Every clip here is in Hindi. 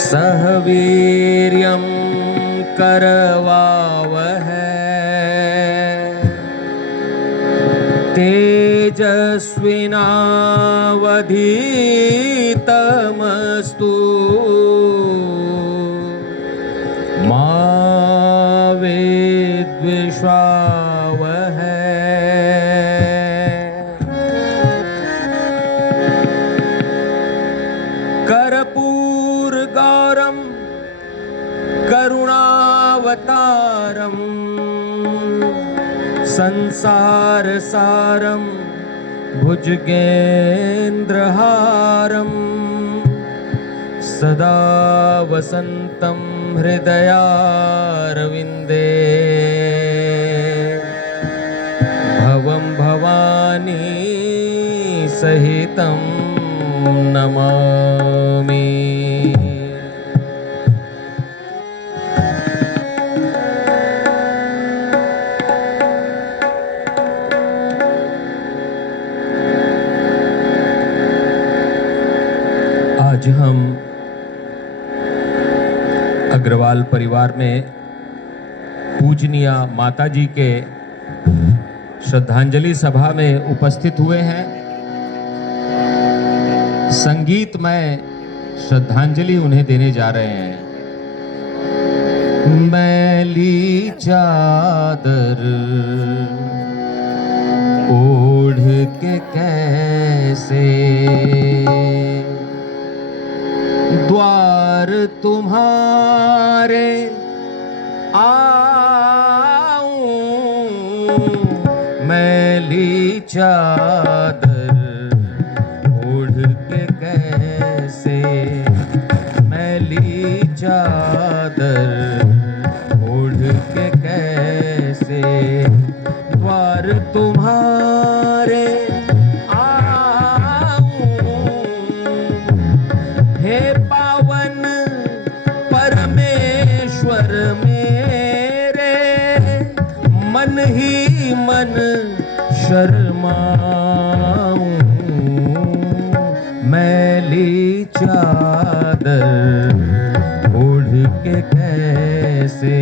सह वीर्यं करवावहै तेजस्विनावधीतमस्तु मा विद्विषावहै। कर्पूरगौरं करुणावतारं संसारसारं भुजगेन्द्रहारं सदा वसन्तं हृदयारविन्दे भवं भवानी सहितं नमामि। आज हम अग्रवाल परिवार में पूजनीय माताजी के श्रद्धांजलि सभा में उपस्थित हुए हैं। संगीतमय श्रद्धांजलि उन्हें देने जा रहे हैं। मैली चादर ओढ़ के कैसे द्वार तुम्हारे आऊं, मैली चादर ओढ़ के कैसे, मैली चादर ओढ़ के कैसे द्वार तुम्हारे आऊं। हे पावन परमेश्वर मेरे, मन ही मन शर्माऊं, मैली चादर ओढ़ के कैसे।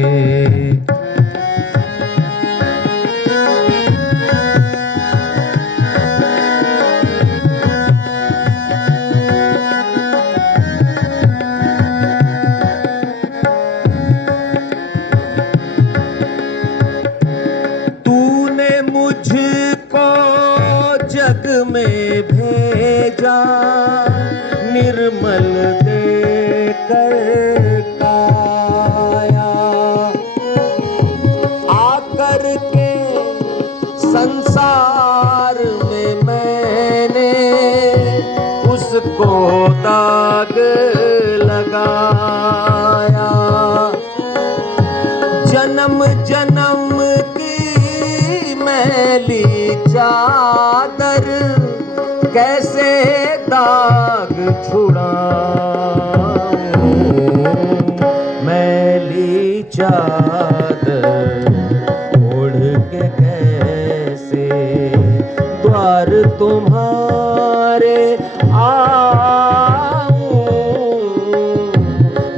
तूने मुझको जग में भेजा निर्मल देकर काया, आकर के संसार में मैंने उसको दाग लगाया। जन्म जन्म की मैली चादर कैसे दाग छुड़ाऊं, मैली चादर ओढ़ के कैसे द्वार तुम्हारे आऊं,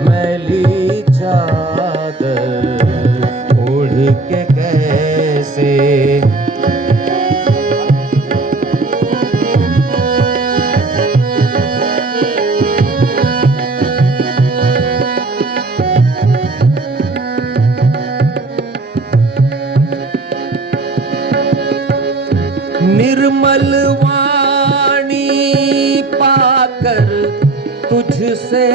मैली चादर ओढ़ के कैसे। निर्मल वाणी पाकर तुझसे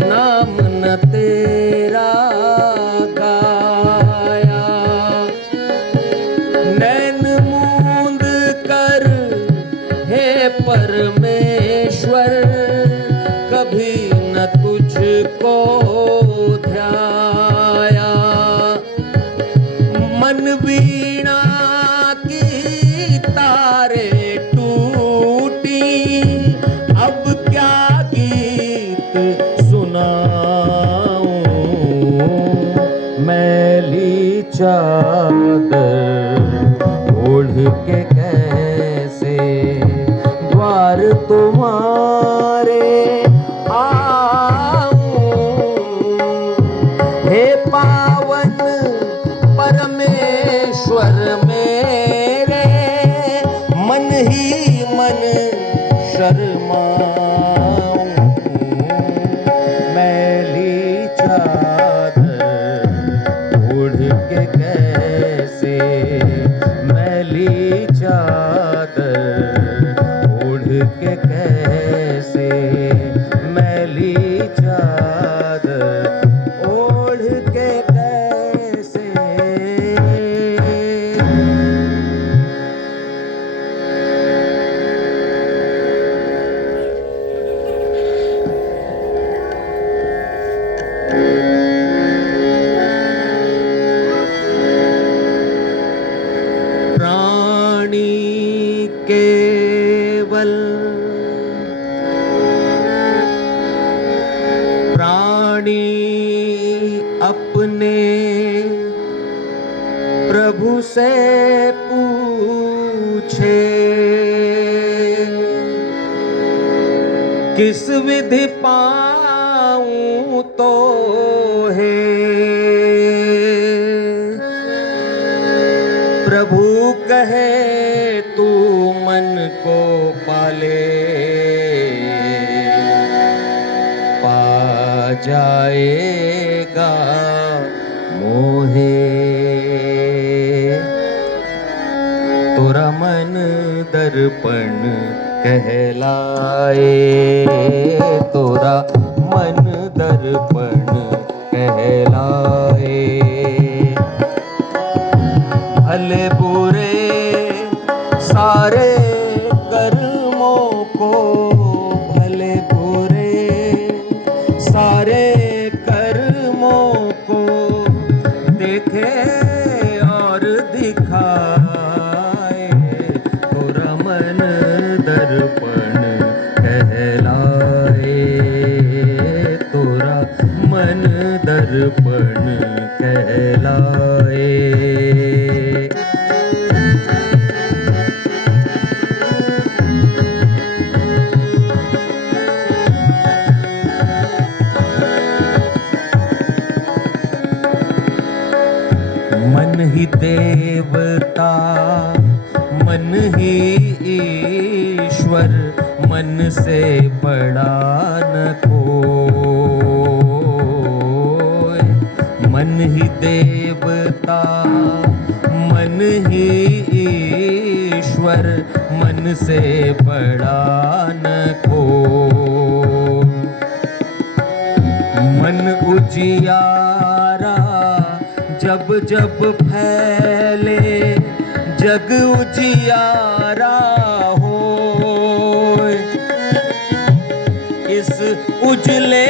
नाम न तेरा गाया, नैन मूंद कर हे परमेश्वर कभी न तुझको ध्याया। मन वीणा की तारे टूटी, अब क्या गीत सुनाऊं, मैली चादर ओढ़ के कैसे द्वार तो तुम्हारे हे पावन परमेश्वर मेरे, मन ही मन शर्माऊं। मैली चादर ओढ़ के कैसे, मैली चादर ओढ़ के कैसे, मैली चादर ओढ़ के कैसे। प्राणी केवल प्राणी अपने प्रभु से पूछे, किस विधि पाऊं तो है। प्रभु कहे तू मन को पाले, पा जाएगा मोहे। तोरा मन दर्पण कहलाए, तोरा मन दर्पण कहलाए। भले बुरे सारे कर्मों को, भले बुरे सारे कर्मों को देखे और दिखाए। तोरा मन दर्पण कहलाए, तोरा मन दर्पण कहलाए। मन ही देवता, मन ही ईश्वर, मन से बड़ा न कोई। मन ही देवता, मन ही ईश्वर, मन से बड़ा न कोई। मन उजियारा जब जब फैले, जग उजियारा हो। इस उजले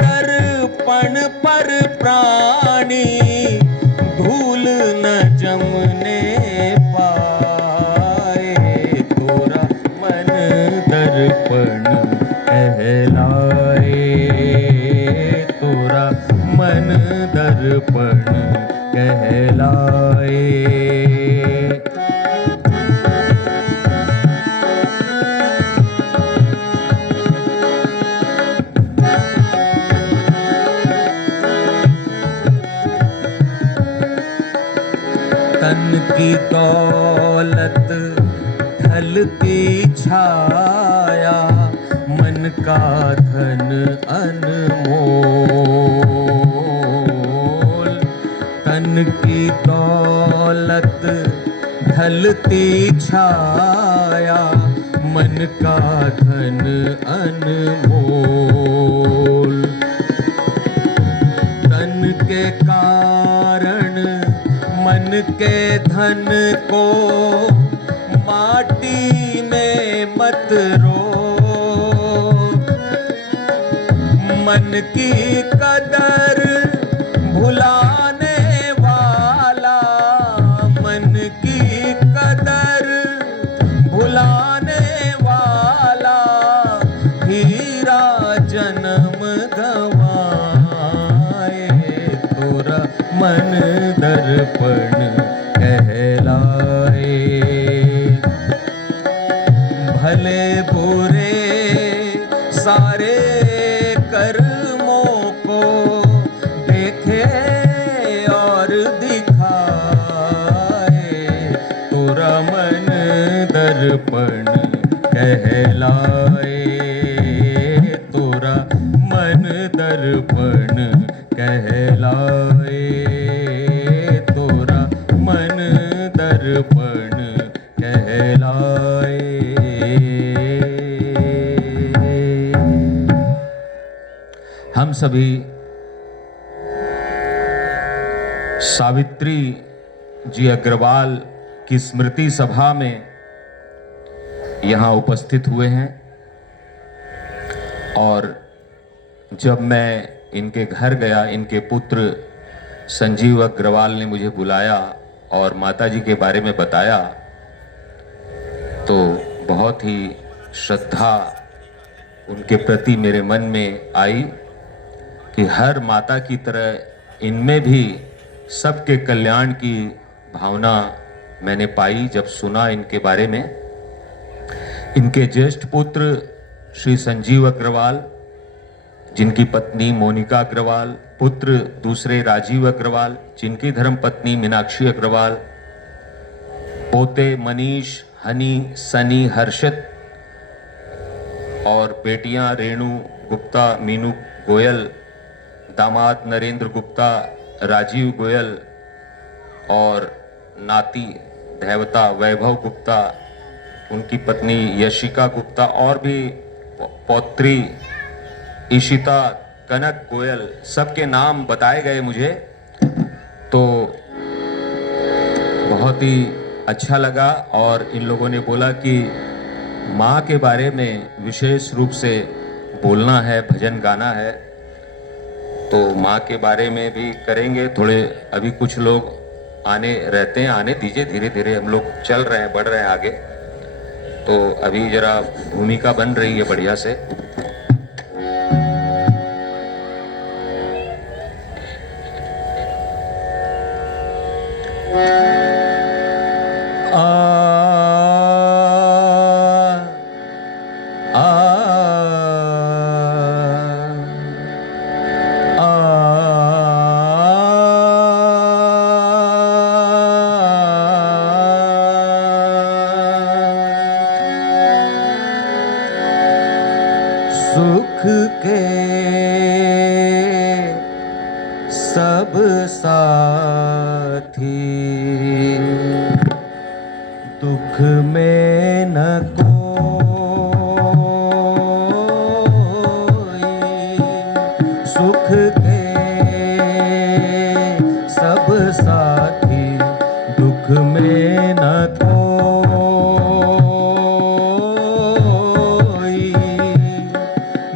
दर्पण पर प्राणी धूल न जमने पाए। तोरा मन दर्पण कहलाए, तोरा मन दर्पण कहलाए। तन की दौलत ढलती छाया, मन का धन अनमोल। तन की दौलत ढलती छाया, मन का धन अनमोल। तन के कारण मन के धन को माटी में मत रो। मन की कदर भुलाने वाला, मन की कदर भुलाने वाला, हीरा जन्म गवाए। तोरा मन दर्पण कहलाए। भले बुरे सारे कर्मों को देखे और दिखाए, तोरा मन दर्पण कहलाए, तोरा मन दर्पण कहलाए, तोरा मन दर्पण कहलाए। हम सभी सावित्री जी अग्रवाल की स्मृति सभा में यहाँ उपस्थित हुए हैं, और जब मैं इनके घर गया, इनके पुत्र संजीव अग्रवाल ने मुझे बुलाया और माताजी के बारे में बताया, तो बहुत ही श्रद्धा उनके प्रति मेरे मन में आई कि हर माता की तरह इनमें भी सबके कल्याण की भावना मैंने पाई जब सुना इनके बारे में। इनके ज्येष्ठ पुत्र श्री संजीव अग्रवाल, जिनकी पत्नी मोनिका अग्रवाल, पुत्र दूसरे राजीव अग्रवाल, जिनकी धर्मपत्नी मीनाक्षी अग्रवाल, पोते मनीष, हनी, सनी, हर्षित, और बेटियां रेणु गुप्ता, मीनू गोयल, दामाद नरेंद्र गुप्ता, राजीव गोयल, और नाती देवता वैभव गुप्ता, उनकी पत्नी यशिका गुप्ता, और भी पौत्री ईशिता, कनक गोयल, सबके नाम बताए गए मुझे। तो बहुत ही अच्छा लगा, और इन लोगों ने बोला कि माँ के बारे में विशेष रूप से बोलना है, भजन गाना है, तो माँ के बारे में भी करेंगे। थोड़े अभी कुछ लोग आने रहते हैं, आने दीजिए, धीरे धीरे हम लोग चल रहे हैं, बढ़ रहे हैं आगे। तो अभी जरा भूमिका बन रही है बढ़िया से। सुख के सब साथी, दुख में न कोई, सुख के सब साथी, दुख में न कोई,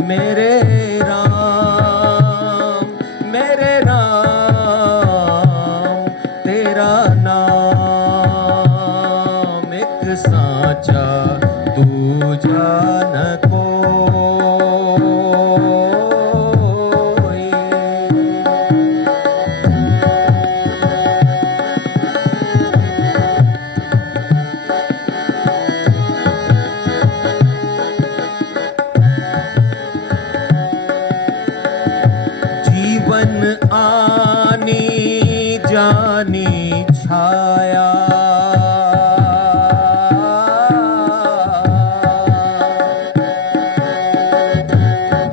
मेरे राम तेरा नाम एक साचा दूजा न कोई। जीवन आनी जानी छाया,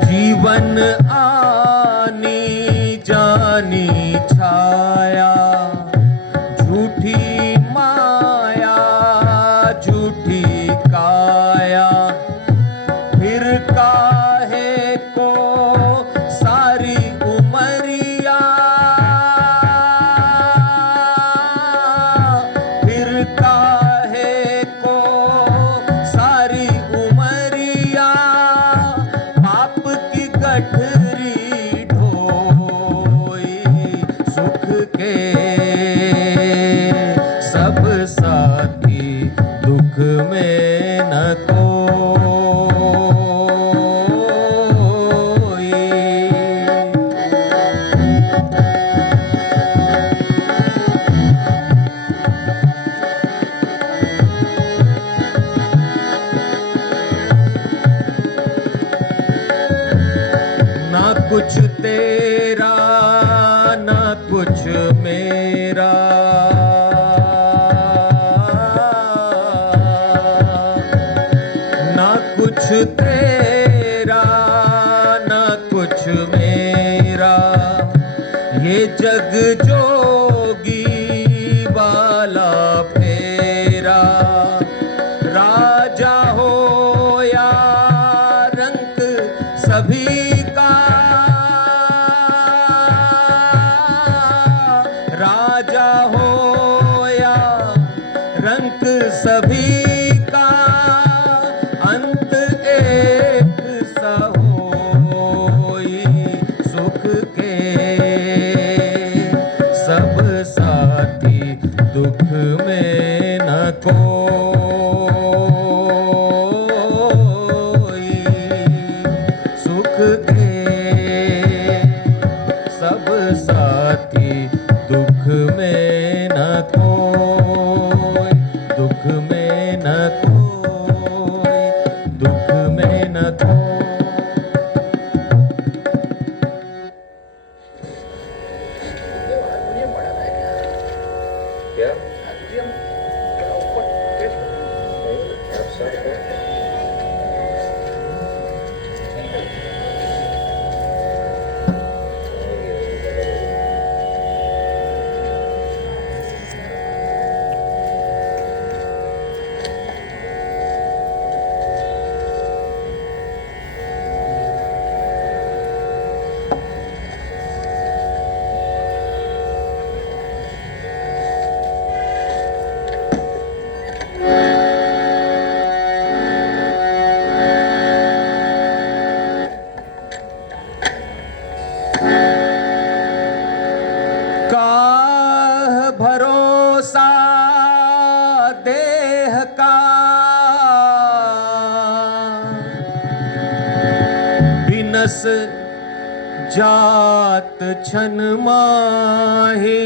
जीवन आनी जानी छाया, झूठी माया झूठी काया, फिर काहे को सारी उमरिया, फिर काहे को सारी उमरिया, पाप की गठरी कुछ तेरा ना कुछ मेरा, ना कुछ तेरा ना कुछ मेरा, ये जग जोगी वाला फेरा। राजा हो या रंक सभी का, राजा हो या रंक सभी का, अंत एक सा होई सुख के। सब साथी दुख में न कोई सुख के, सब साथी दुख में न कोई, दुख में न कोई, दुख में न कोई। क्या भरोसा देह का, बिनस जात छन माही।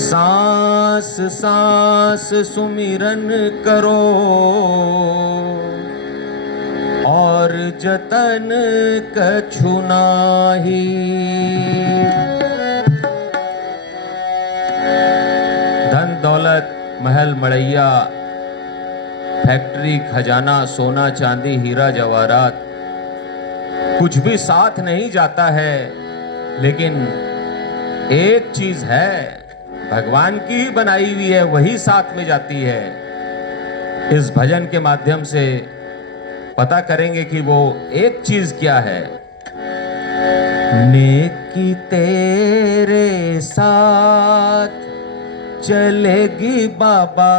सांस सांस सुमिरन करो और जतन कछु नाही। धन दौलत महल मड़ैया फैक्ट्री खजाना सोना चांदी हीरा जवाहरात कुछ भी साथ नहीं जाता है, लेकिन एक चीज है भगवान की ही बनाई हुई है, वही साथ में जाती है। इस भजन के माध्यम से पता करेंगे कि वो एक चीज क्या है। नेकी तेरे साथ चलेगी बाबा,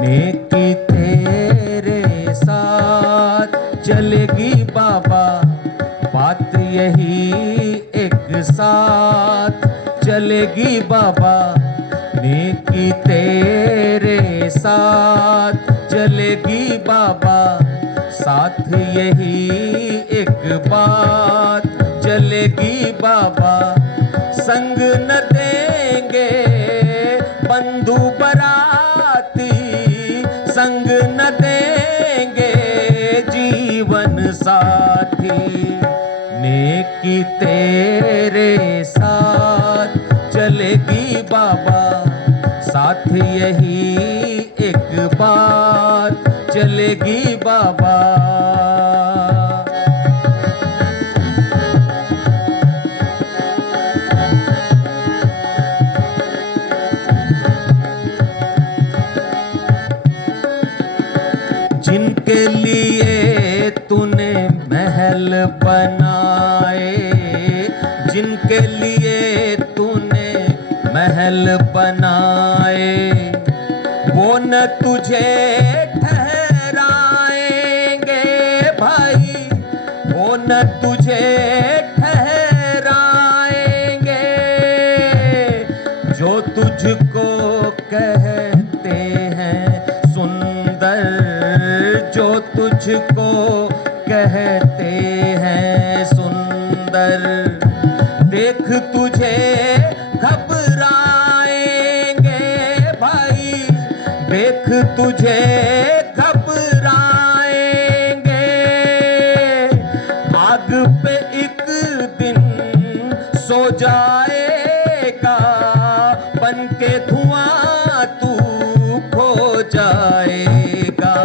नेकी तेरे साथ चलेगी बाबा, बात यही एक साथ चलेगी बाबा। नेकी तेरे साथ चलेगी बाबा, साथ यही एक बात चलेगी बाबा। संग न देंगे बंधु बराती, संग न देंगे जीवन साथी। नेकी तेरे साथ चलेगी बाबा, साथ यही एक बात चलेगी बाबा। जिनके लिए तूने महल बनाए, जिनके लिए तूने महल बनाए, वो न तुझे ठहराएंगे भाई, वो न तुझे ठहराएंगे। जो तुझको कहते हैं सुंदर, जो तुझको कहते हैं सुंदर, देख तुझे घबराएंगे भाई, देख तुझे घबराएंगे। आग पे एक दिन सो जाएगा, बन के धुआं तू खो जाएगा।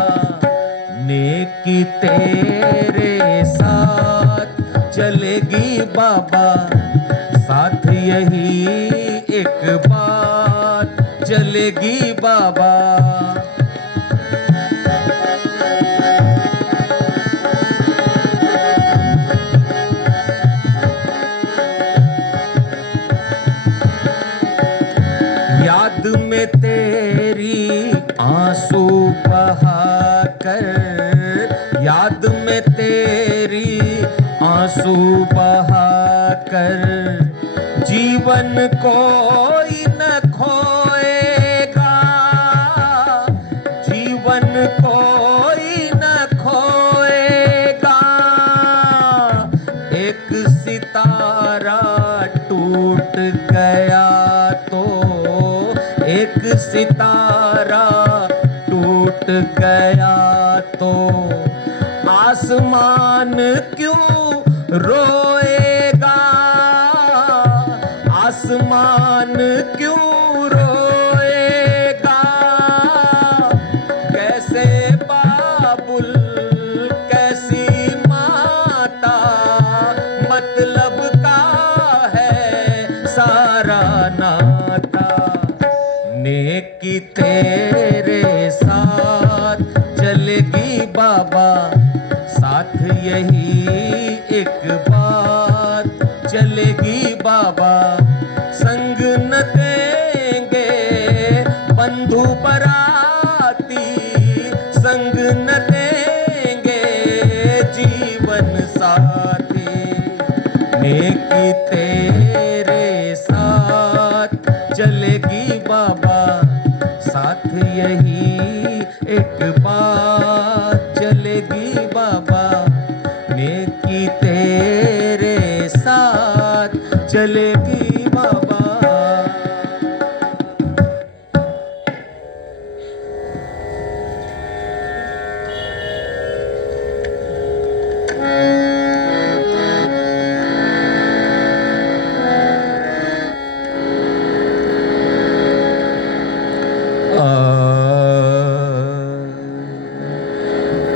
नेकी तेरे साथ चलेगी बाबा, साथ यही एक बात चलेगी बाबा। याद में तेरी आंसू बहाकर, याद में तेरी आंसू बहाकर, जीवन कोई न खोएगा, जीवन कोई न खोएगा। एक सितारा टूट गया तो, एक सितारा टूट गया तो, आसमान क्यों रोएगा, आसमान क्यों रोएगा। कैसे बाबुल कैसी माता, मतलब का है सारा नाता। नेकी तेरे साथ चलेगी बाबा, साथ यही एक बात चलेगी बाबा। संग न देंगे बंधु बराती, संग न देंगे जीवन साथी। नेकी तेरे साथ चलेगी बाबा, साथ यही एक बात चलेगी बाबा। नेकी तेरे साथ चलेगी बाबा।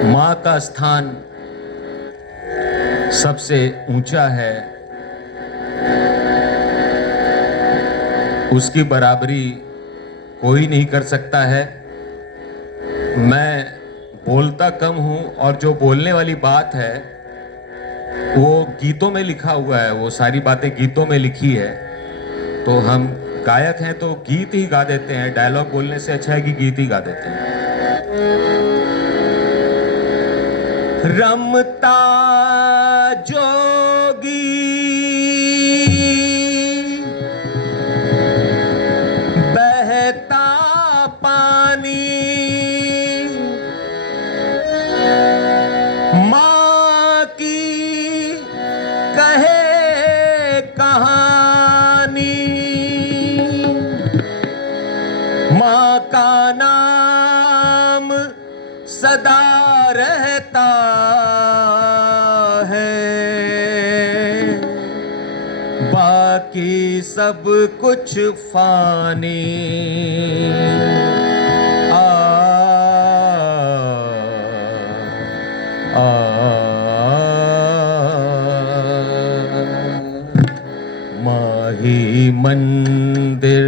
माँ का स्थान सबसे ऊंचा है, उसकी बराबरी कोई नहीं कर सकता है। मैं बोलता कम हूँ और जो बोलने वाली बात है वो गीतों में लिखा हुआ है, वो सारी बातें गीतों में लिखी है। तो हम गायक हैं तो गीत ही गा देते हैं, डायलॉग बोलने से अच्छा है कि गीत ही गा देते हैं। रमता जोगी बहता पानी, माँ की कहे कहानी, माँ का नाम सदा रहता है, बाकी सब कुछ फानी। माही मंदिर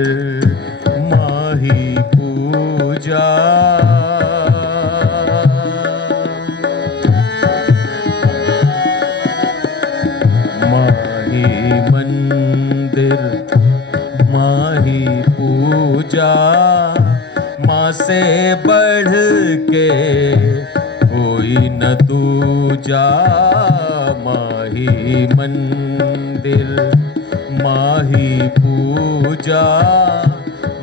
माही पूजा, माही मंदिर माही पूजा। माँ से बढ़ के कोई न दूजा, माही मंदिर माही पूजा।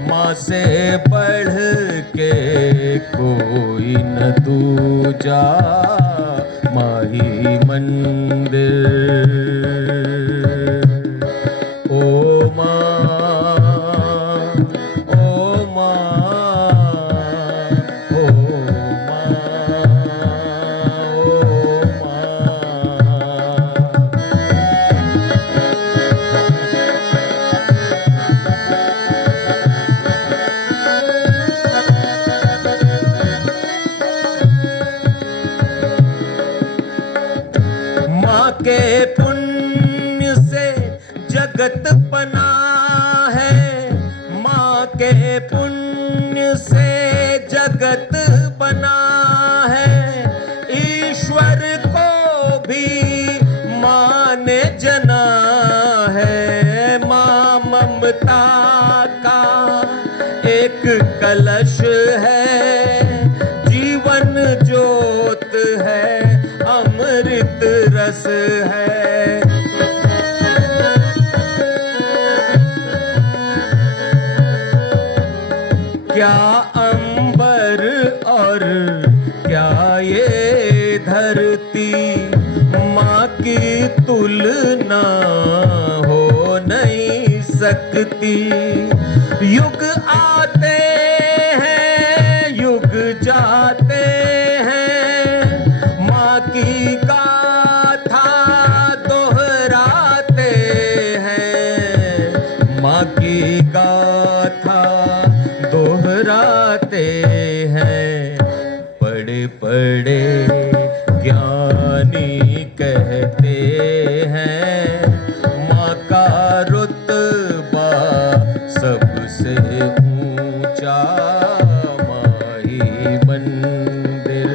माँ से बढ़ के कोई न दूजा, माही मंदिर। ओ माँ, ओ माँ, ओ माँ, ओ माँ। के पुण्य से जगत बना है, माँ के पुण्य से जगत बना है, ईश्वर को भी माँ ने जना है। माँ ममता का एक कलश है, जीवन ज्योत है, अमृत रस है। क्या अंबर और क्या ये धरती, माँ की तुलना हो नहीं सकती। युग आते हैं, युग जाते हैं, माँ की गाथा दोहराते हैं, माँ की गाथा दोहराते हैं। बड़े बड़े ज्ञानी कहते हैं, माँ का रुतबा सबसे ऊंचा। माही मंदिर,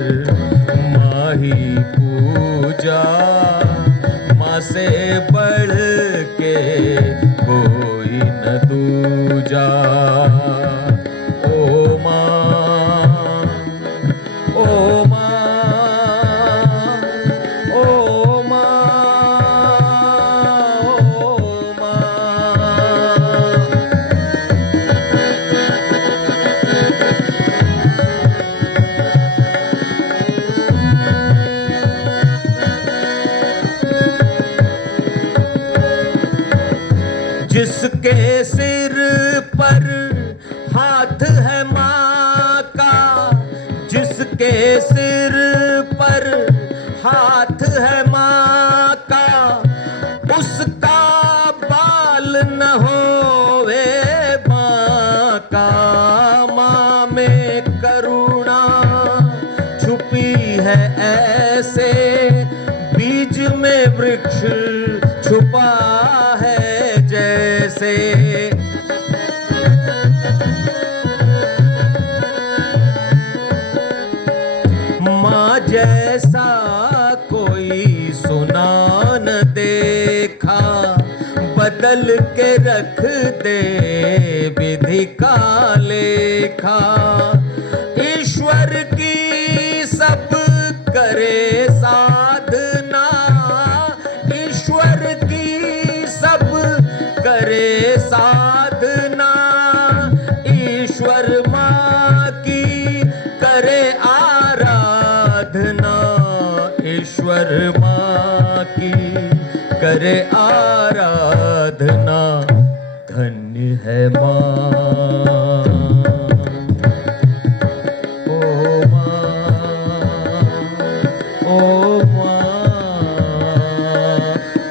माही पूजा, माँ से बढ़ के कोई न दूजा। ओ माँ, ओ माँ, ओ माँ, ओ माँ। जिसके सिर पर हाथ है माँ का, जिसके सिर पर हाथ है माँ का, उसका बाल न होवे माँ का। माँ में करुणा छुपी है ऐसे, बीज में वृक्ष छुपा है जैसे। माँ जैसा कोई सुना न देखा, बदल के रख दे विधि का लेखा। ईश्वर की सब करे साधना, ईश्वर की सब करे साधना, ईश्वर माँ की करे आराधना, ईश्वर माँ की करे आराधना। धन्य है माँ, ओ माँ, ओ माँ,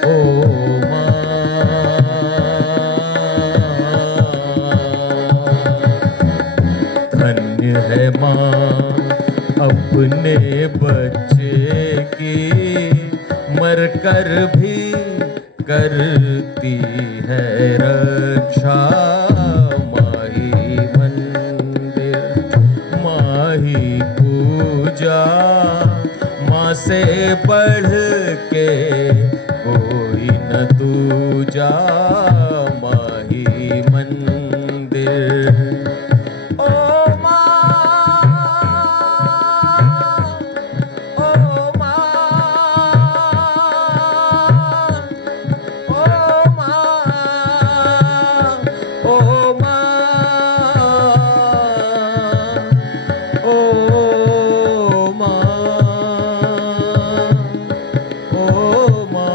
ओ माँ। धन्य है माँ अपने बच्चे की मरकर भी करती है रक्षा। माही मंदिर, माही पूजा, माँ से बढ़ के कोई न दूजा। माही मंदिर, ओ माँ, ओ माँ, ओ माँ, ओ माँ, ओ माँ, ओ माँ।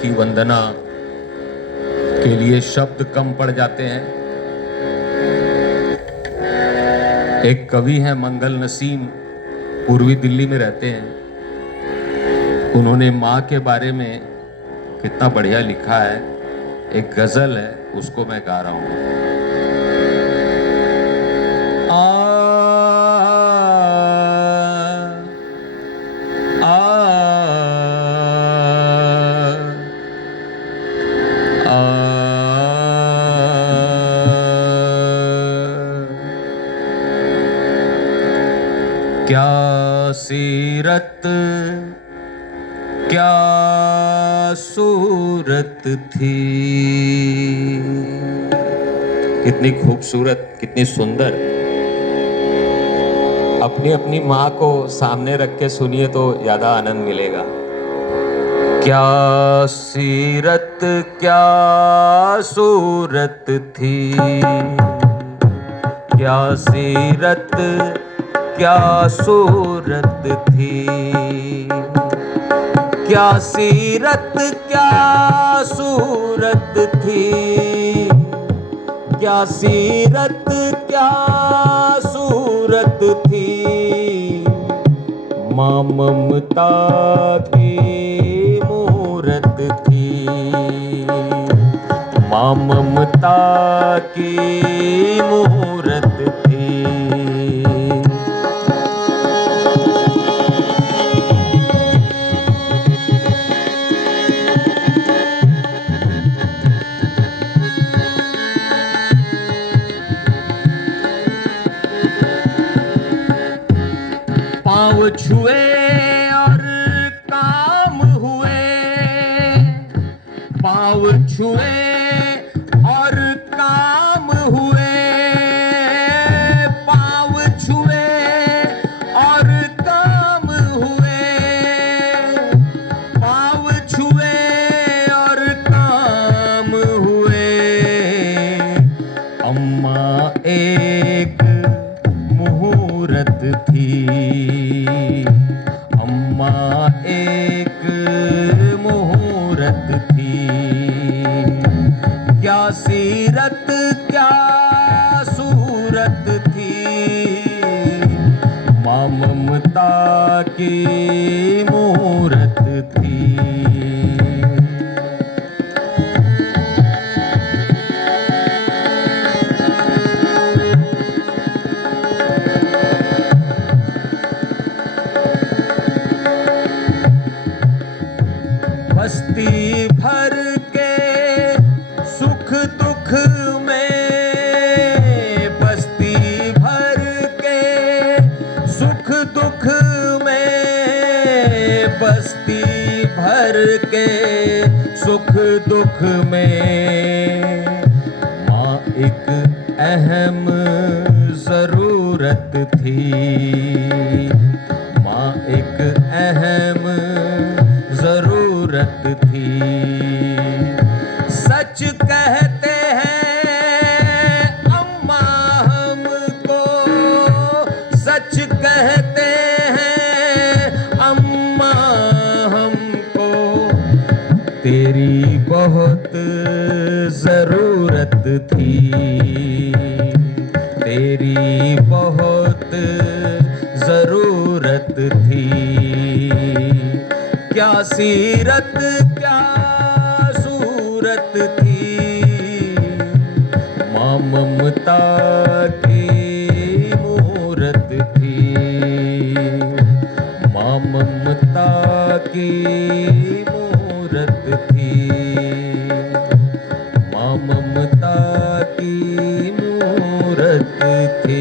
की वंदना के लिए शब्द कम पड़ जाते हैं। एक कवि हैं मंगल नसीम, पूर्वी दिल्ली में रहते हैं। उन्होंने माँ के बारे में कितना बढ़िया लिखा है। एक गजल है, उसको मैं गा रहा हूँ। क्या सीरत क्या सूरत थी, कितनी खूबसूरत, कितनी सुंदर। अपनी अपनी माँ को सामने रख के सुनिए तो ज्यादा आनंद मिलेगा। क्या सीरत क्या सूरत थी, क्या सीरत क्या सूरत थी, क्या सीरत क्या सूरत थी, क्या सीरत क्या सूरत थी। माँ ममता की मूरत थी, माँ ममता की मूरत थी। पाँव छुए और काम हुए, पाँव छुए और काम हुए, पाँव छुए और काम हुए, पाँव छुए और काम हुए। अम्मा एक मुहूर्त थी, अम्मा एक मुहूर्त थी। क्या सीरत क्या सूरत थी, माँ ममता की मूरत थी। बस्ती भर के सुख दुख में, बस्ती भर के सुख दुख में, बस्ती भर के सुख दुख में। माँ एक अहम जरूरत थी, माँ एक अहम जरूरत थी। सच कहते हैं अम्मा हमको, सच कहते हैं अम्मा हमको, तेरी बहुत जरूरत थी, तेरी बहुत जरूरत थी। क्या सीरत क्या सूरत थी, माँ ममता की मूरत थी, माँ ममता की मूरत थी, माँ ममता की मूरत थी।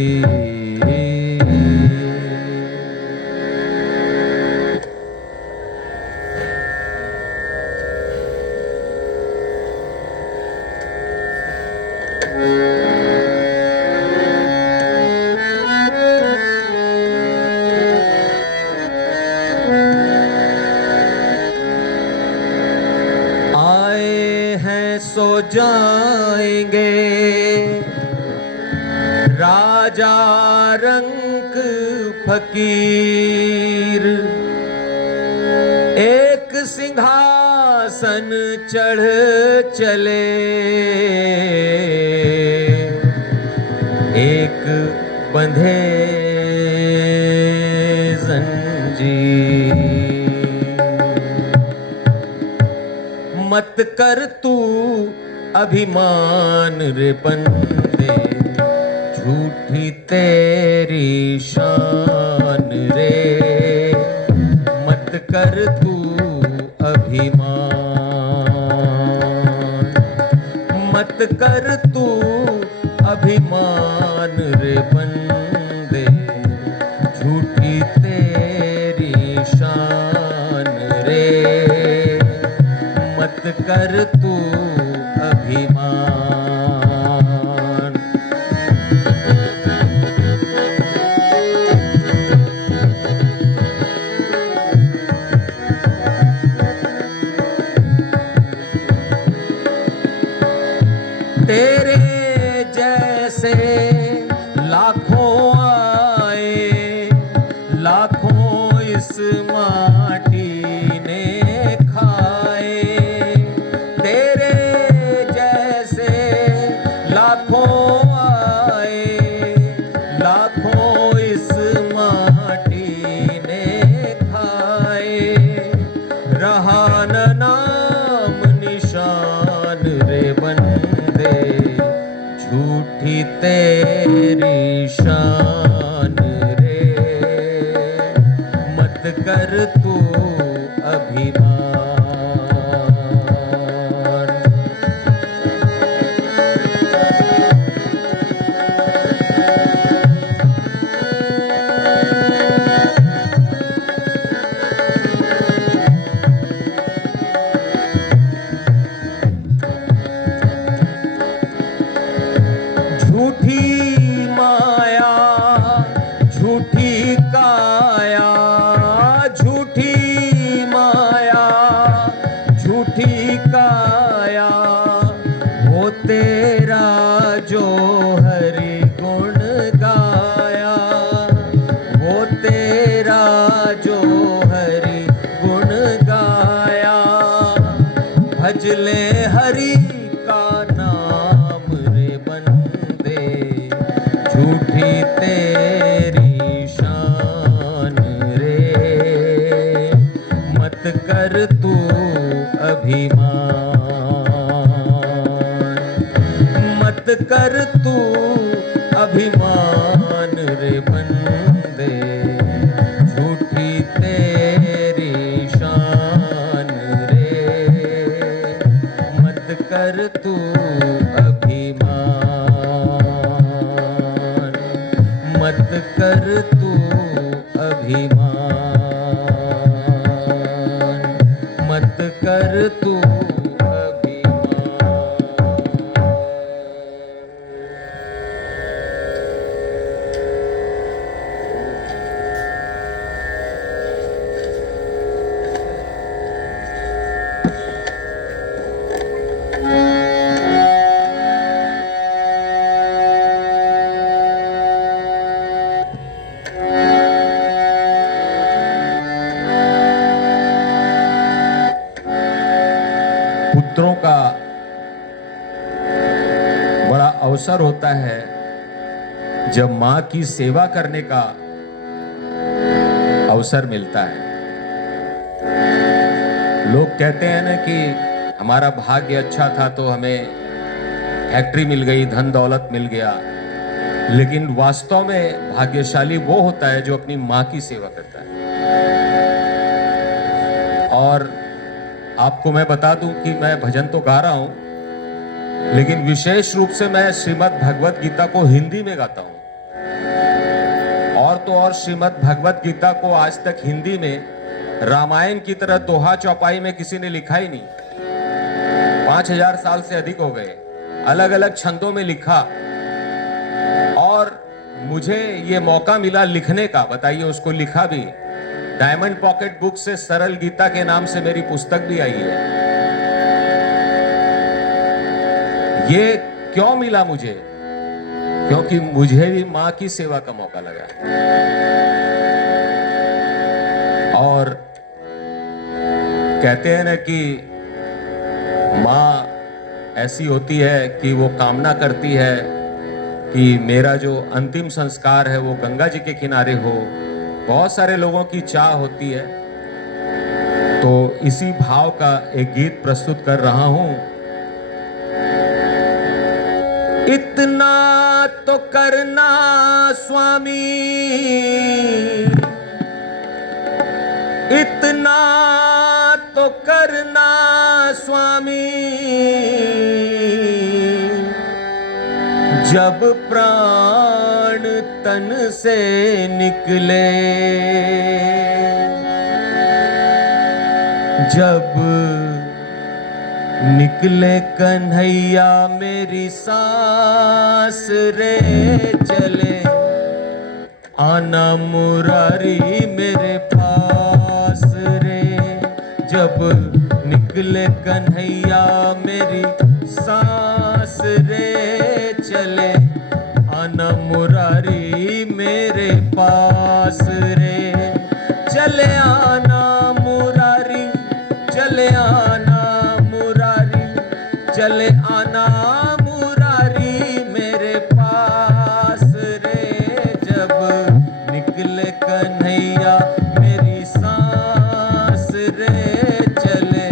सो जाएंगे राजा रंक फकीर, एक सिंहासन तन चढ़ चले एक बंधे जंजीर। मत कर तू अभिमान रे बंदे, झूठी तेरी शान रे। मत कर तू अभिमान, मत कर तू अभिमान रे बंदे, झूठी तेरी शान रे। मत कर तू अभिमान। तेरे जैसे लाखों आए, लाखों इस माटी ने खाए। तेरे जैसे लाखों आए, लाखों इस माटी ने खाए। रहा न नाम निशान रे बंदे, झूठी तेरी शान रे। मत कर तू अभिमान। झूठी माया, झूठी काया, झूठी माया, झूठी काया। वो तेरा जो हरि गुण गाया, वो तेरा जो हरि गुण गाया। भज ले हरि का नाम रे बंदे, झूठी तेरी शान रे। मत कर तू अभिमान, मत कर तू अभिमान रे बंदे, झूठी तेरी शान रे। मत कर तू अभिमान, मत कर तू अभिमान, मत कर तू अभिमान। पुत्रों का बड़ा अवसर होता है जब मां की सेवा करने का अवसर मिलता है। लोग कहते हैं ना कि हमारा भाग्य अच्छा था तो हमें फैक्ट्री मिल गई, धन दौलत मिल गया। लेकिन वास्तव में भाग्यशाली वो होता है जो अपनी मां की सेवा करता है। और आपको मैं बता दूं कि मैं भजन तो गा रहा हूं, लेकिन विशेष रूप से मैं श्रीमद् भगवत गीता को हिंदी में गाता हूं। और तो और श्रीमद् भगवत गीता को आज तक हिंदी में रामायण की तरह दोहा चौपाई में किसी ने लिखा ही नहीं। 5000 साल से अधिक हो गए, अलग अलग छंदों में लिखा। और मुझे ये मौका मिला लिखने का, बताइए, उसको लिखा भी। डायमंड पॉकेट बुक से सरल गीता के नाम से मेरी पुस्तक भी आई है। ये क्यों मिला मुझे? क्योंकि मुझे भी मां की सेवा का मौका लगा। और कहते हैं ना कि माँ ऐसी होती है कि वो कामना करती है कि मेरा जो अंतिम संस्कार है वो गंगा जी के किनारे हो। बहुत सारे लोगों की चाह होती है, तो इसी भाव का एक गीत प्रस्तुत कर रहा हूं। इतना तो करना स्वामी, इतना तो करना स्वामी, जब प्राण तन से निकले, जब निकले कन्हैया मेरी सांस रे चले, आना मुरारी मेरे पास रे। जब निकले कन्हैया मेरी सांस रे चले, आना मुरारी मेरे पास रे। चले आना मुरारी, चले आना मुरारी, चले आना मुरारी मेरे पास रे। जब निकले कन्हैया मेरी सांस रे चले,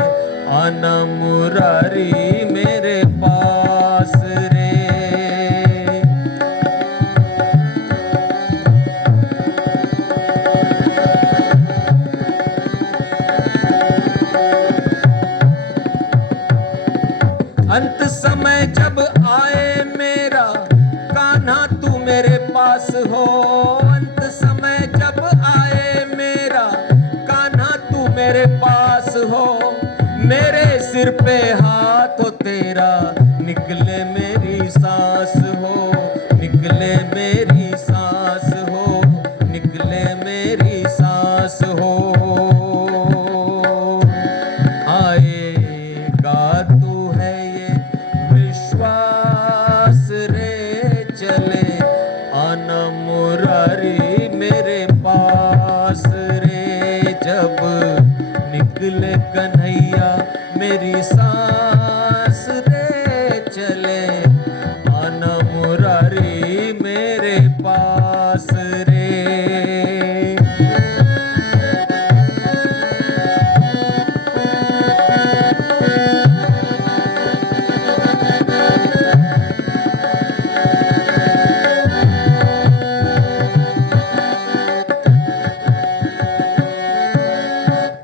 आना मुरारी मेरे पास रे। अंत समय जब आए मेरा कान्हा तू मेरे पास हो, अंत समय जब आए मेरा कान्हा तू मेरे पास हो, मेरे सिर पे हाथ हो तेरा, निकले मेरी सांस हो, निकले मेरी सांस हो, निकले मेरी सांस हो। आएगा तू है ये विश्वास रे चले, आना मुरारी मेरे पास रे। जब निकले कन्हैया मेरी सांस रे चले, आना मुरारी मेरे पास रे।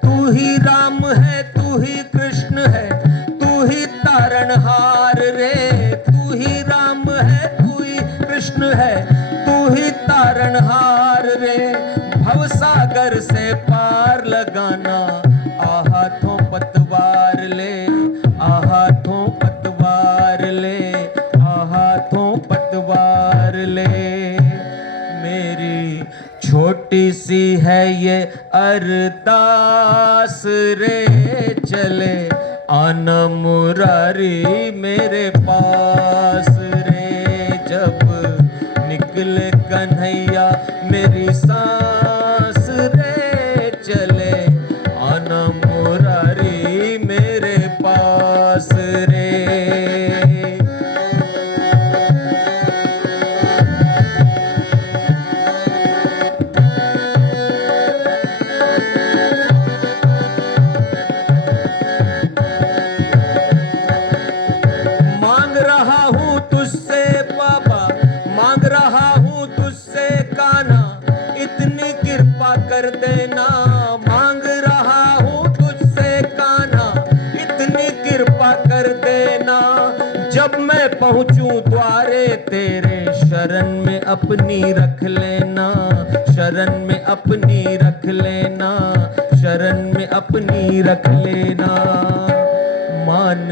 तू ही राम है, तू ही कृष्ण है, तू ही तारणहार रे। तू ही राम है, तू ही कृष्ण है, तू ही तारणहार रे। भवसागर से पार लगाना, आ हाथों पतवार ले, आ हाथों पतवार ले, आ हाथों पतवार ले। मेरी छोटी सी है ये अरदास रे चले, आना मुरारी मेरे पास रे। जब निकले कन्हैया मेरी सांस रे चले, आना मुरारी मेरे पास रे। मांग रहा हूँ तुझसे बाबा, मांग रहा हूँ तुझसे कान्हा, इतनी कृपा कर देना। मांग रहा हूँ तुझसे कान्हा, इतनी कृपा कर देना। जब मैं पहुँचूं द्वारे तेरे, शरण में अपनी रख लेना, शरण में अपनी रख लेना, शरण में अपनी रख लेना। मान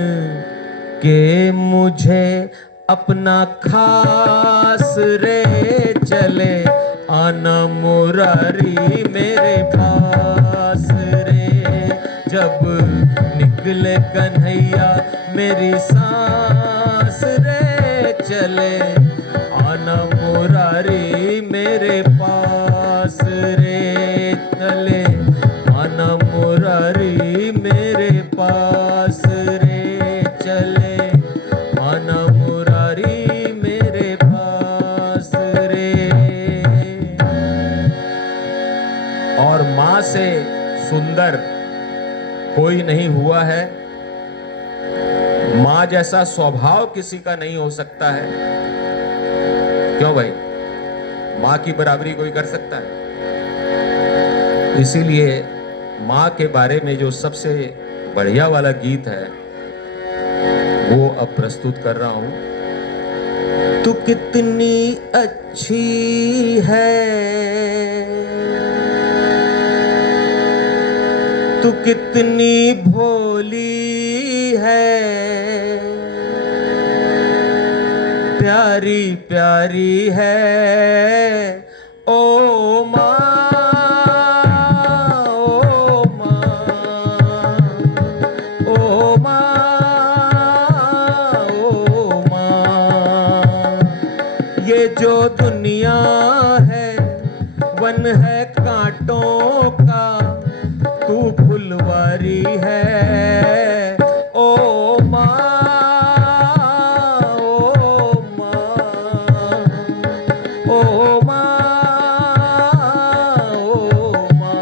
के मुझे अपना खास रे चले, आना मुरारी मेरे पास रे। जब निकले कन्हैया मेरी सांस रे चले, आना मुरारी मेरे पास रे चले, आना मुरारी मेरे पास रे। और मां से सुंदर कोई नहीं हुआ है। मां जैसा स्वभाव किसी का नहीं हो सकता है। क्यों भाई, मां की बराबरी कोई कर सकता है? इसीलिए मां के बारे में जो सबसे बढ़िया वाला गीत है वो अब प्रस्तुत कर रहा हूं। तू कितनी अच्छी है, तू कितनी भोली है, प्यारी प्यारी है ओ माँ, ओ माँ, ओ माँ, ओ माँ। ये जो दुनिया है वन है कांटों का, तू फुलवारी है ओ माँ, ओ माँ, ओ माँ, ओ माँ।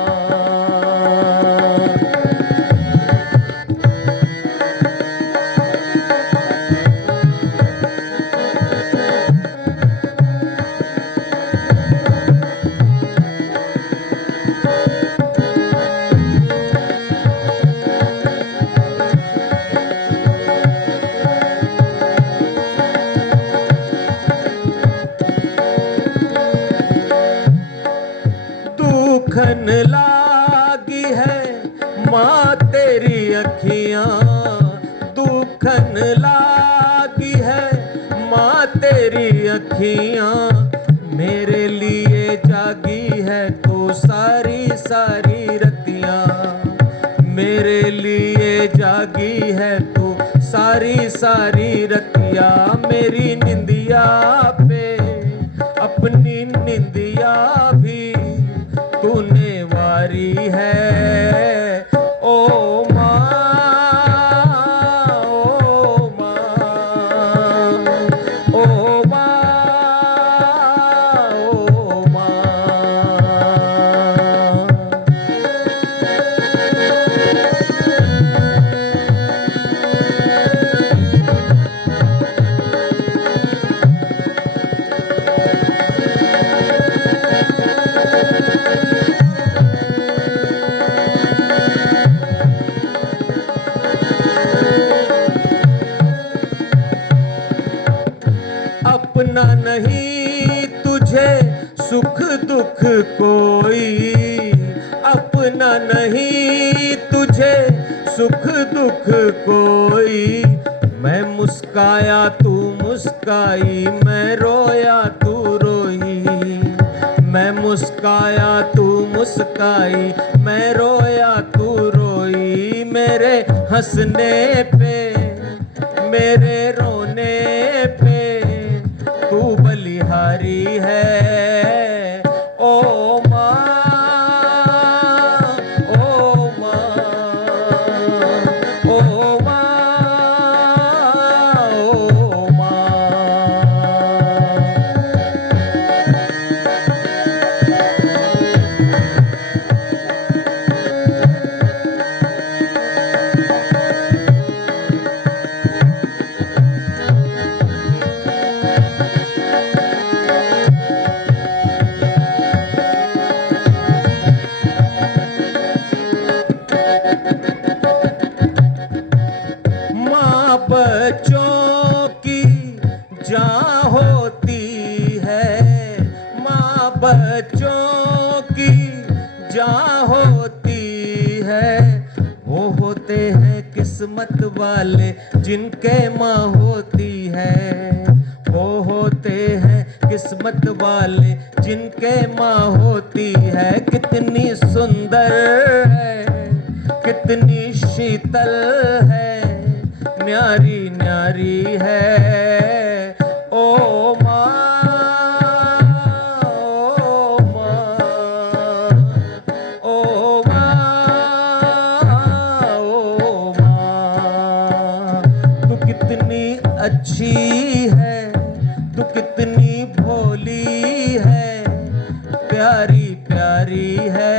दुखन लागी है माँ तेरी अखियां, दुखन लागी है माँ तेरी अखियां, मेरे लिए जागी है तो सारी सारी रतियां, मेरे लिए जागी है तो सारी सारी रतियां। मेरी निंदिया पे अपनी निंदिया भी तूने वारी है ओ माँ, ओ माँ, ओ माँ, ओ माँ। अपना नहीं तुझे सुख दुख कोई, अपना नहीं तुझे सुख दुख कोई। मैं मुस्काया तू मुस्काई, मैं रोया तू रोई, मैं मुस्काया तू मुस्काई, मैं रोया तू रोई। मेरे हंसने पे मेरे रोने पे तू बलिहारी है ओ माँ, ओ माँ, ओ माँ, ओ माँ। माँ बच्चों की जान होती है, माँ बच्चों की जान होती है। वो होते हैं किस्मत वाले जिनके माँ होती है, वो होते हैं किस्मत वाले जिनके माँ होती है। कितनी सुंदर है, कितनी शीतल है, न्यारी न्यारी है ओ माँ, ओ माँ, ओ माँ, ओ माँ। तू कितनी अच्छी है, तू कितनी भोली है, प्यारी प्यारी है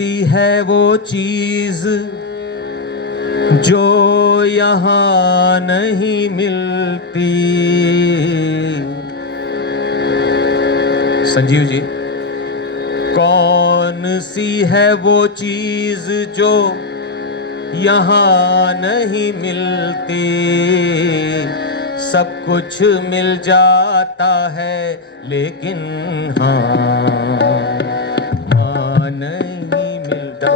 सी है वो चीज जो यहाँ नहीं मिलती। संजीव जी, कौन सी है वो चीज जो यहाँ नहीं मिलती। सब कुछ मिल जाता है लेकिन हाँ नहीं मिलता।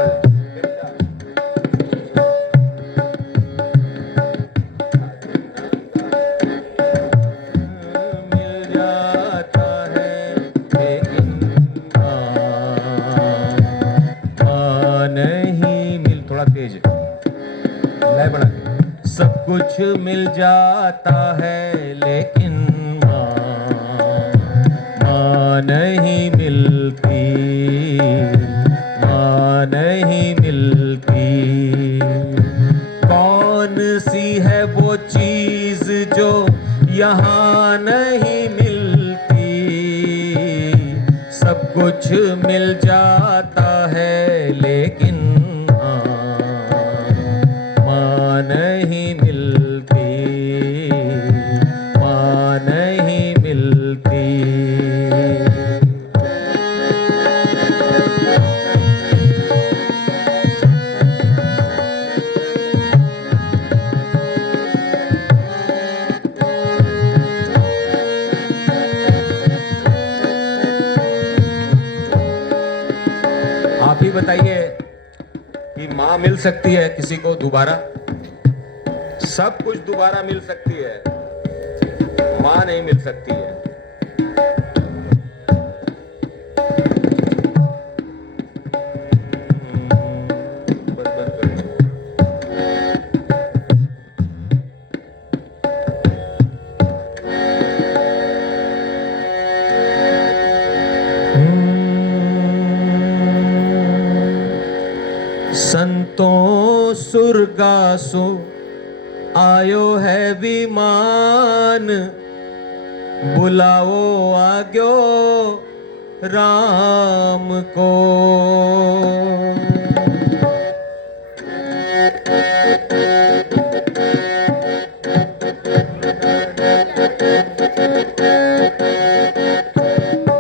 मिल जाता है लेकिन हाँ नहीं मिल। थोड़ा तेज लय बढ़ा के। सब कुछ मिल जाता है लेकिन माँ नहीं मिलती, माँ नहीं मिलती। कौन सी है वो चीज जो यहाँ नहीं मिलती। सब कुछ मिल जाता है लेकिन माँ नहीं मिलती, माँ नहीं मिलती। आप ही बताइए कि माँ मिल सकती है किसी को दोबारा? सब कुछ दोबारा मिल सकती है, माँ नहीं मिल सकती है। संतों सुरगासो आयो है विमान। बुलाओ आग्यो राम को।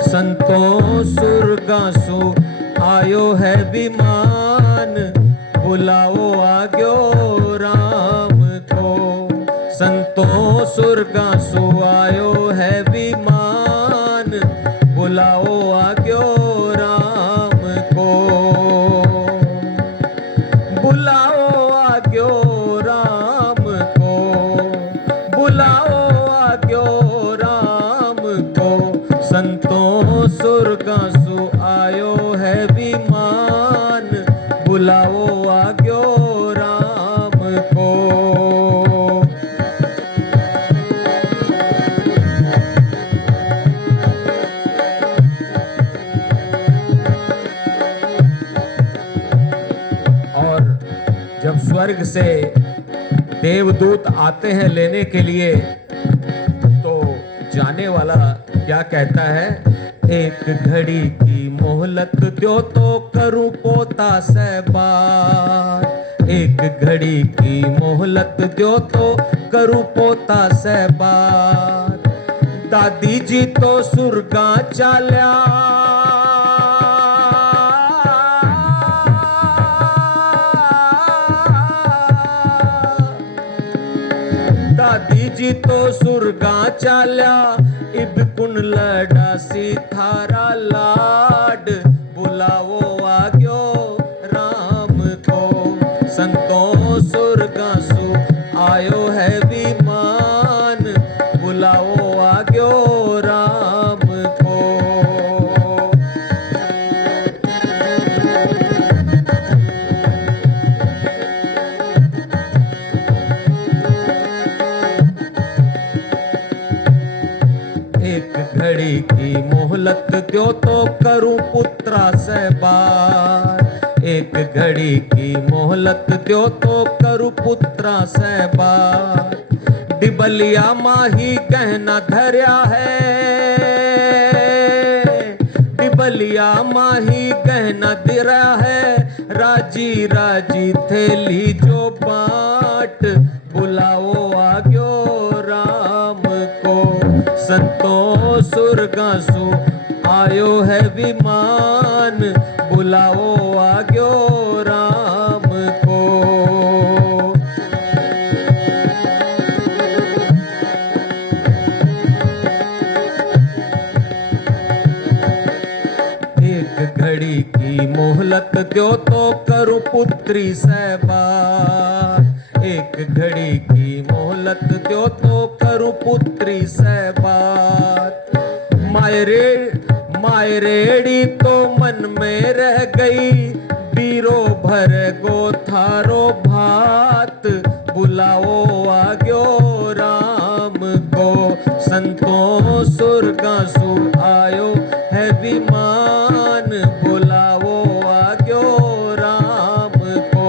संतों सुरगासो आयो है विमान। बुलाओ आग्यो राम को। संतों सुरगासो आयो है विमान। बुलाओ आग्यो राम को। बुलाओ आग्यो राम को। बुलाओ आग्यो राम को। संतों सुरगासो आयो है विमान। बुलाओ आग्यो राम को। और जब स्वर्ग से देवदूत आते हैं लेने के लिए, तो जाने वाला क्या कहता है? एक घड़ी की मोहलत दो तो करूं पोता सहबार। एक घड़ी की मोहलत दो तो करूं पोता सहबार। दादी जी तो सुरगा चाल्या। दादी जी तो सुरगा चाल्या। इब कुन लडासी थारा लाड। बुलाओ आग्यो राम को। संतों सुरगासु आयो है विमान। बुलाओ आग्यो राम को। एक घड़ी की मोहलत दो तो करूं पुत्रा सहबार। एक घड़ी की मोहलत दो तो करूं पुत्रा सहबार। डिबलिया माही कहना धर्या है। डिबलिया माही कहना धर्या है। राजी राजी थैली जो बाट, बुलाओ आग्यो राम को। संतों सुरगासु आयो है विमान, बुलाओ आग्यो राम को। एक घड़ी की मोहलत दो तो करूं पुत्री से बात। एक घड़ी की मोहलत दो तो करूं पुत्री से बात। मायरेड़ी तो मन में रह गई, बीरो भर गो थारो भात, बुलाओ आग्यो राम को। संतों सुरगासु आयो है विमान, बुलाओ आग्यो राम को।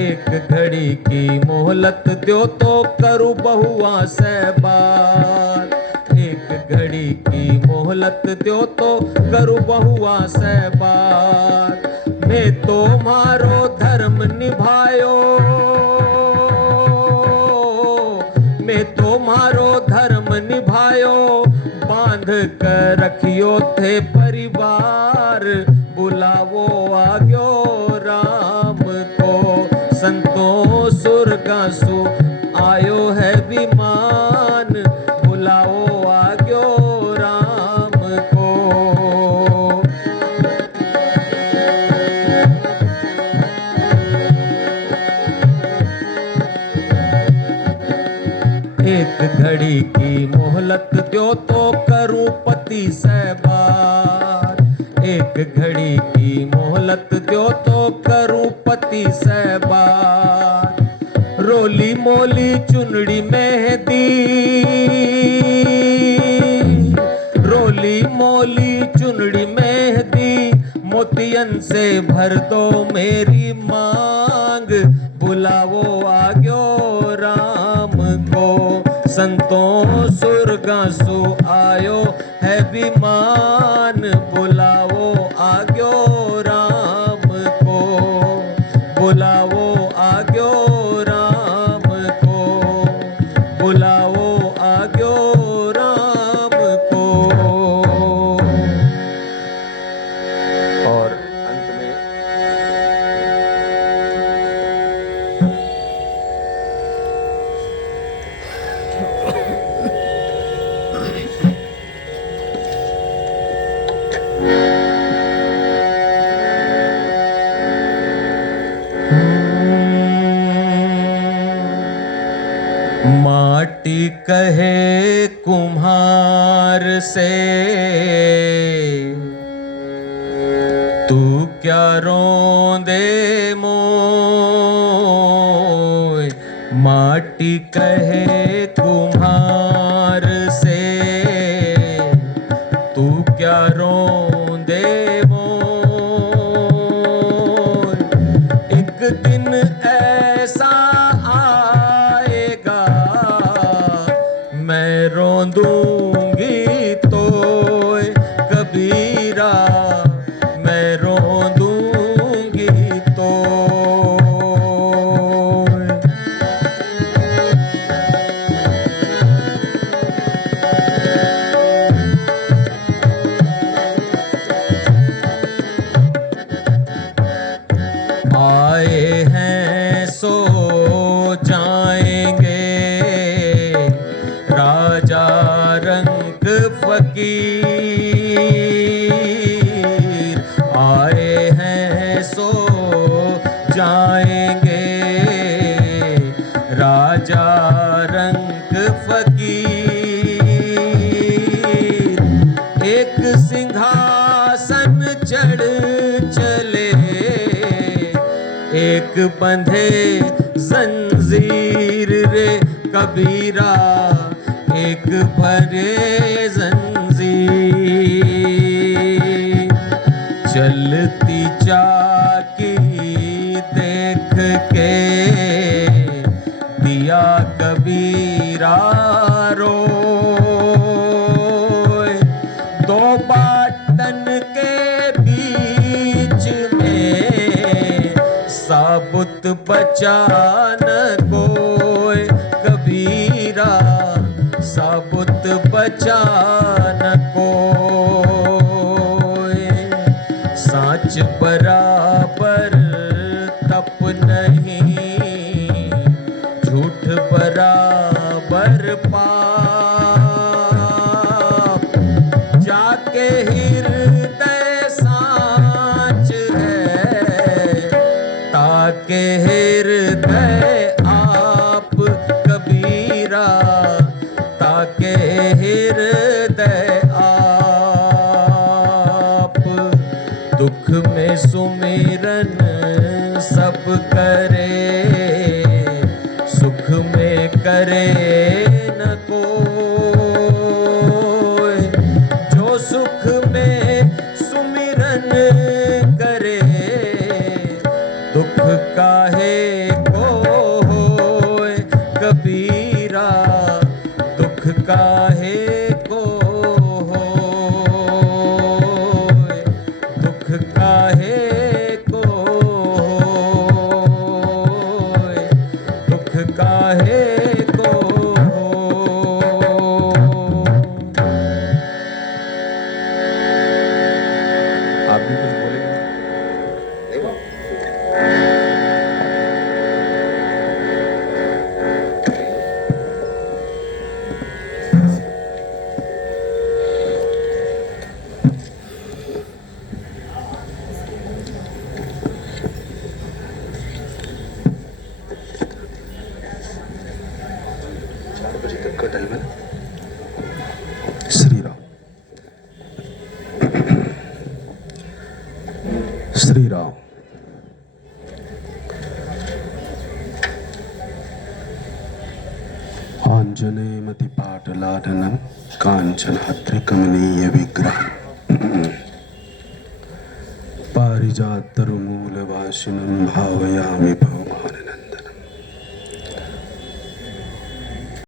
एक घड़ी की मोहलत दो तो करूं बहुआ से बात। एक घड़ी की मोहलत दो तो करूं बहुआ से बात। मैं तो मारो धर्म निभायो, मैं तो मारो धर्म निभायो, बांध कर रखियो थे परिवार, बुलावो आग्यो राम को। संतों सुरगासु आयो है विमान, बुलाओ आग्यो राम को। एक घड़ी की मोहलत दो तो करूं पति से बात। एक घड़ी की मोहलत दो तो करूं पति से बात। रोली मोली चुनड़ी मेहंदी, रोली मोली चुनड़ी मेहंदी, मोतियन से भर दो मेरी मांग, बुलावो आग्यो राम को। संतों सुरगासु आयो है विमान, बुलावो आग्यो राम को। बुलावो आग्यो राम को, बुलावो आग्यो राम को। और अंत में माटी कहे कुम्हार से, तू क्या रोंदे मोय। माटी कहे कुम्हार से, तू क्या रोंदे मोय। एक दिन ऐसा आएगा, मैं रोंदूंगी तो कबीरा, मैं रोंदूंगी तो। आए हैं सो जाएंगे, राजा रंग फकीर। आए हैं सो जाएंगे, राजा रंग फकीर। एक सिंहासन चढ़ चले, एक बंधे जंजीर रे कबीरा, एक भरे जंजीर। चलती चाकी देख के दिया कबीरा रोए। दो बाटन के बीच में बचा न कोई कबीरा, साबुत बचा न कोई। साच बराबर तप नहीं, झूठ बराबर पाप। जाके हृदय साच है, ताके हृदय आप कबीरा, ताके हृदय आप। दुख में सुमिरन सब करे, सुख में करे न कोई। जो सुख में सुमिरन करे, दुख काहे को होए कबीरा, दुख काहे को होए, दुख काहे को होए, दुख काहे को आप भी कुछ बोलेंगे? श्री राम। श्री राम। आंजनेयमति पाटलाटनं कांचनाद्रिकमनीय विग्रहं पारिजातरुमूलवासिनं भावयामि भवम्।